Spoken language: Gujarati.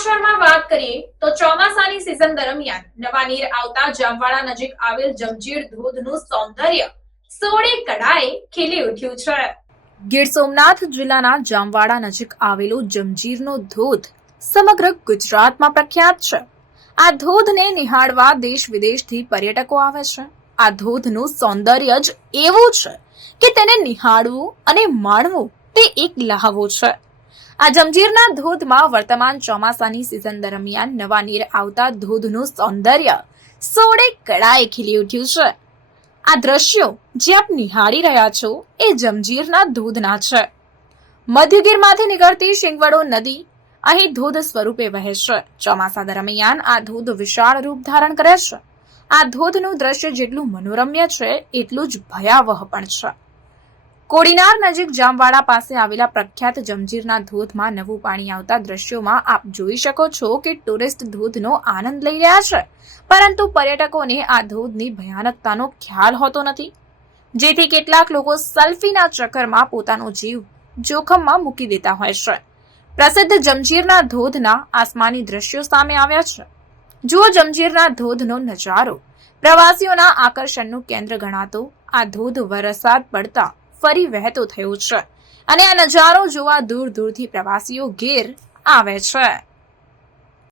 સમાચારમાં વાત કરીએ તો ચોમાસાની સિઝન દરમિયાન નવા નીર આવતા જામવાડા નજીક આવેલ જમજીર ધોધનું સૌંદર્ય સોળે કળાએ ખીલી ઉઠ્યું છે। ગીર સોમનાથ જિલ્લાના જામવાડા નજીક આવેલો જમજીરનો ધોધ સમગ્ર ગુજરાતમાં પ્રખ્યાત છે। આ ધોધને નિહાળવા દેશ વિદેશથી પર્યટકો આવે છે। આ ધોધનું સૌંદર્ય જ એવું છે કે તેને નિહાળવું અને માણવું તે એક લહાવો છે। આ જમજીરના ધોધમાં વર્તમાન ચોમાસાની સિઝન દરમિયાન નવા નીર આવતા ધોધનું સૌંદર્ય સોળે કળાએ ખીલી ઉઠ્યું છે। આ દ્રશ્યો જે આપ નિહાળી રહ્યા છો એ જમજીરના ધોધના છે। મધ્ય ગીરમાંથી નીકળતી શિંગવડો નદી અહીં ધોધ સ્વરૂપે વહે છે। ચોમાસા દરમિયાન આ ધોધ વિશાળ રૂપ ધારણ કરે છે। આ ધોધનું દ્રશ્ય જેટલું મનોરમ્ય છે એટલું જ ભયાવહ પણ છે। કોડીનાર નજીક જામવાડા પાસે આવેલા પ્રખ્યાત જમજીરના ધોધમાં નવું પાણી આવતા દ્રશ્યોમાં આપ જોઈ શકો છો કે ટુરિસ્ટ ધોધનો આનંદ લઈ રહ્યા છે, પરંતુ પર્યટકોને આ ધોધની ભયાનકતાનો ખ્યાલ હોતો નથી, જેથી કેટલાક લોકો સેલ્ફીના ચક્કરમાં પોતાનો જીવ જોખમમાં મૂકી દેતા હોય છે। પ્રસિદ્ધ જમજીરના ધોધના આસમાની દ્રશ્યો સામે આવ્યા છે। જુઓ જમજીરના ધોધનો નજારો। પ્રવાસીઓના આકર્ષણનું કેન્દ્ર ગણાતો આ ધોધ વરસાદ પડતા ફરી વહેતો થયો છે અને આ નજારો જોવા દૂર દૂરથી પ્રવાસીઓ ગીર આવે છે।